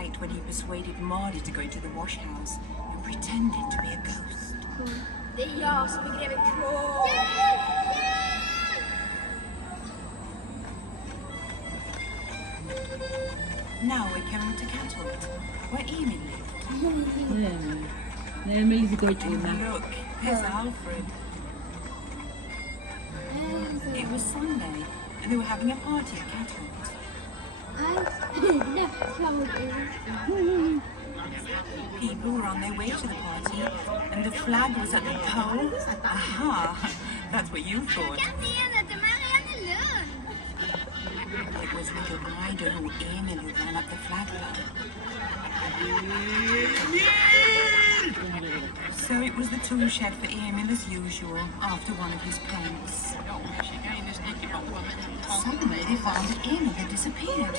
night when he persuaded Marley to go into the wash house and pretended to be a ghost. Det är jag som är greve Kron. Now we're coming to Catholt, where Emil lived. Nej, men vi går till And look, there's Alfred. It was Sunday, and they were having a party at Catholt. People were on their way to the party, and the flag was at the pole. Aha, that's what you thought. It was little Ida who Emil who ran up the flagpole. So it was the tool shed for Emil as usual after one of his pranks. Suddenly they found that Emil had disappeared.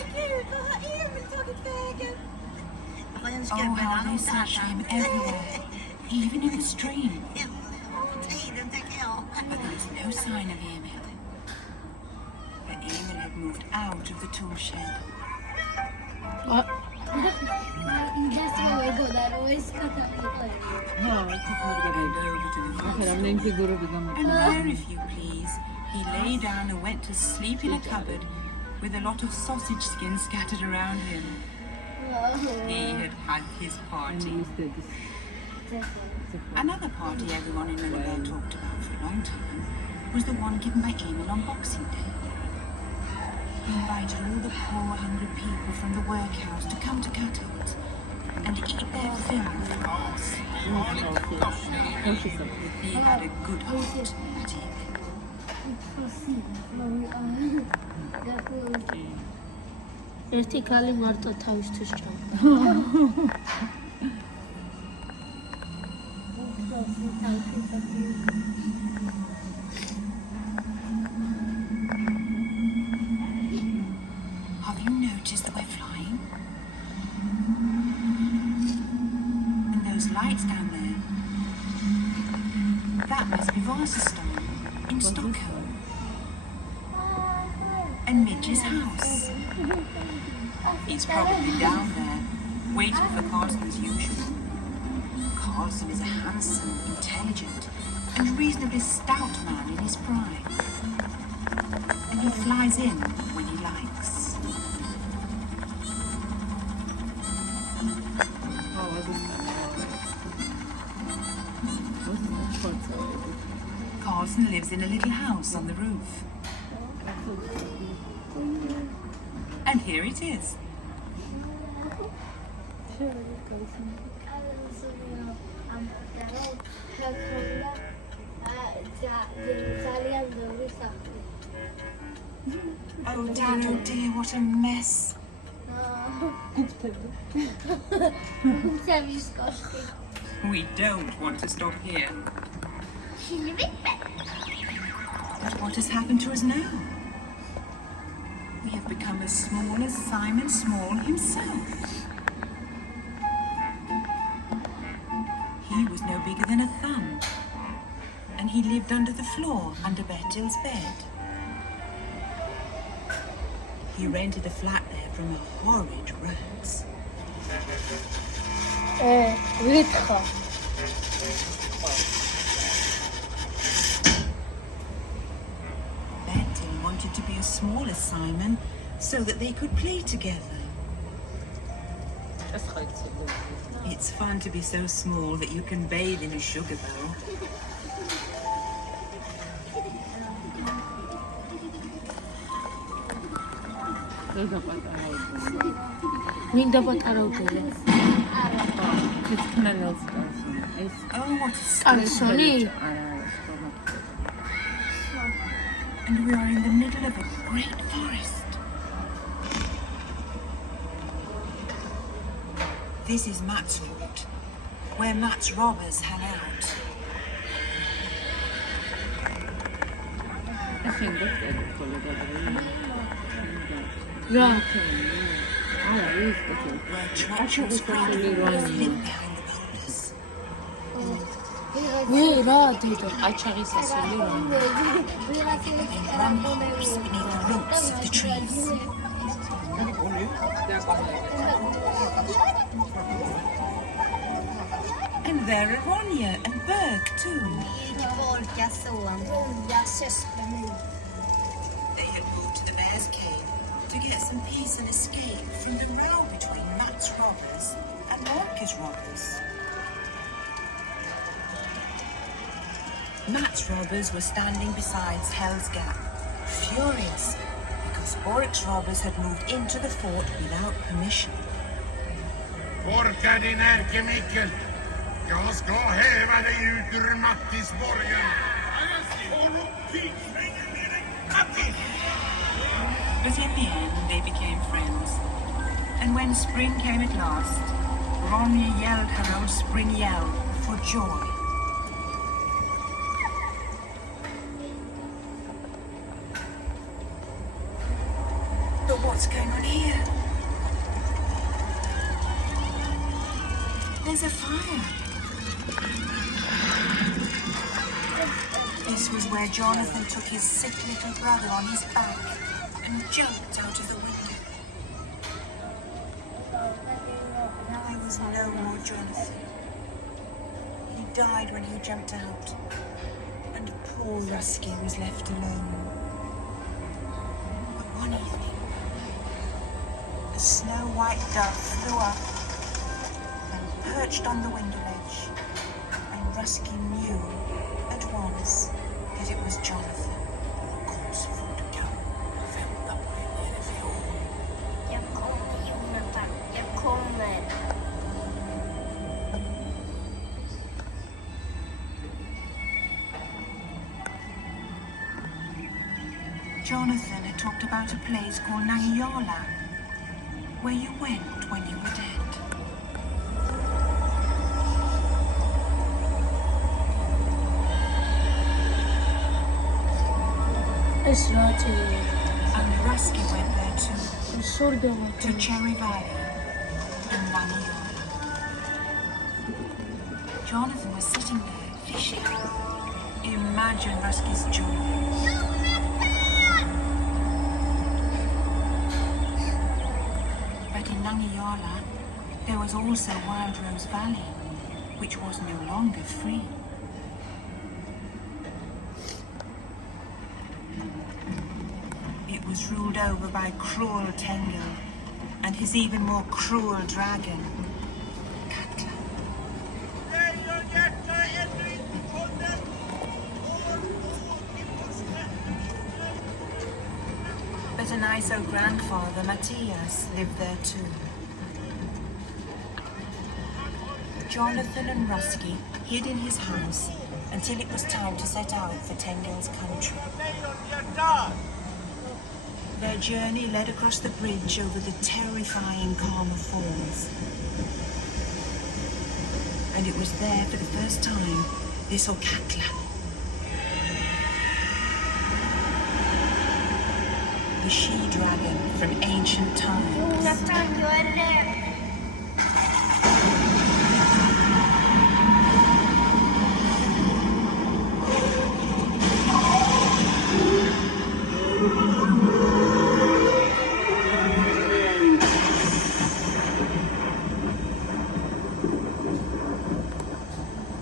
Oh, how they searched for him everywhere, even in the stream. But there was no sign of Emil. But Emil had moved out of the tool shed. And there, if you please, he lay down and went to sleep in a cupboard with a lot of sausage skins scattered around him. He had had his party. Another party everyone in Junibacken talked about for a long time was the one given by Emil on Boxing Day. He invited all the poor, hungry people from the workhouse to come to Catholt and eat their fill of course. He had a good heart, that Emil. ერთი ქალი მარტო თავისთვის ჭამ. Have you noticed that we're flying? And those lights down there? That must be Vasastan in Stockholm. And Midge's house. He's probably down there, waiting for Carlson as usual. Carlson is a handsome, intelligent, and reasonably stout man in his prime. And he flies in when he likes. Carlson lives in a little house on the roof. And here it is. Oh dear, what a mess. We don't want to stop here. But what has happened to us now? We have become as small as Simon Small himself. He was no bigger than a thumb, and he lived under the floor under Bertil's bed. He rented a flat there from a horrid rat. Bertil wanted to be as small as Simon so that they could play together. It's fun to be so small that you can bathe in a sugar bowl. Oh, what a Calzoni. And we are in the middle of a great forest. This is Matt's fort, where Matt's robbers hang out. Right. Where treacherous criminals live behind the boulders. And ramparts beneath the roots of the trees. And there are Ronja and Berg too. They had moved to the Bear's Cave to get some peace and escape from the row between Matt's robbers and Morka's robbers. Matt's robbers were standing beside Hell's Gap, furious because Bork's robbers had moved into the fort without permission. Orka din ärkemikkel! Jag ska häva dig ut ur Mattisborgen! But in the end, they became friends. And when spring came at last, Ronja yelled her old spring yell for joy. But what's going on here? There's a fire. This was where Jonathan took his sick little brother on his back and jumped out of the window. There was no more Jonathan. He died when he jumped out, and poor Rusky was left alone. But one evening, a snow-white dove flew up and perched on the window ledge, and Rusky knew at once that it was Jonathan. Jag kommer, Jonathan. Jag kommer. Jonathan had talked about a place called Nangijala, where you went when you were dead. And Rusky went there too, to Cherry Valley in Nangijala. Jonathan was sitting there, fishing. Imagine Rusky's joy. But in Nangijala, there was also Wild Rose Valley, which was no longer free. It was ruled over by cruel Tengel and his even more cruel dragon, Katla. But a nice old grandfather, Matthias, lived there too. Jonathan and Rusky hid in his house until it was time to set out for Tengel's country. Their journey led across the bridge over the terrifying Karma Falls. And it was there for the first time they saw Katla. The she-dragon from ancient times. Jonathan, jag är rädd.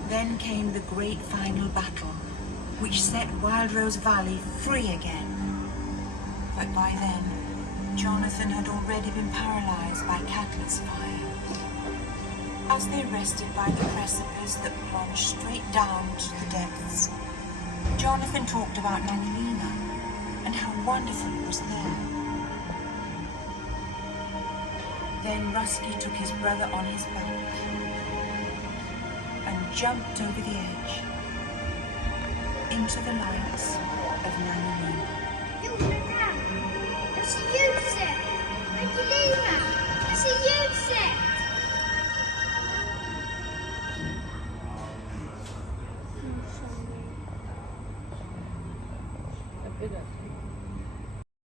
Then came the great final battle, which set Wild Rose Valley free again. But by then, Jonathan had already been paralyzed by Katla's fire. As they rested by the precipice that plunged straight down to the depths, Jonathan talked about Nanilina and how wonderful it was there. Then Rusky took his brother on his back and jumped over the edge into the lights of Nanilina. Jonathan! Jag ser ljuset! Angelina! Jag ser ljuset!